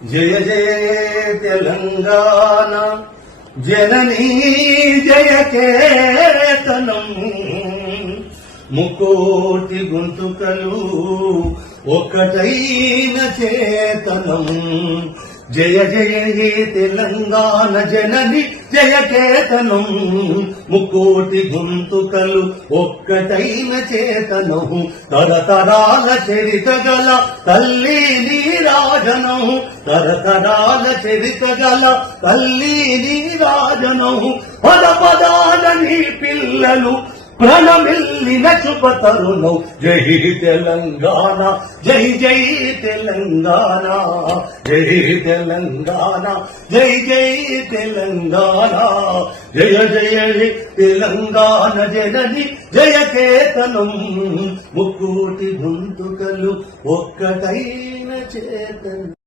జయ జయ తెలంగాణ జననీ జయ కేతనం ముకోటి గొంతుకలు ఒక్కటైన చేతనం జయ జయ హే తెలంగాణ జనని జయ కేతనం ముకోటి గొంతుకలు ఒక్కటైన చేతనం తరతరాల చరిత గల తల్లి నీరాజనం తరతరాల చరిత గల తల్లి నీరాజనం పద పదాల నీ పిల్లలు ప్రణమిల్లిన శుభతరుణం జై తెలంగాణ జై జై తెలంగాణ జై తెలంగాణ జై జై తెలంగాణ జయ జయ తెలంగాణ జనని జయ కేతనం ముక్కోటి గొంతుకలు ఒక్కటైన చేతనం.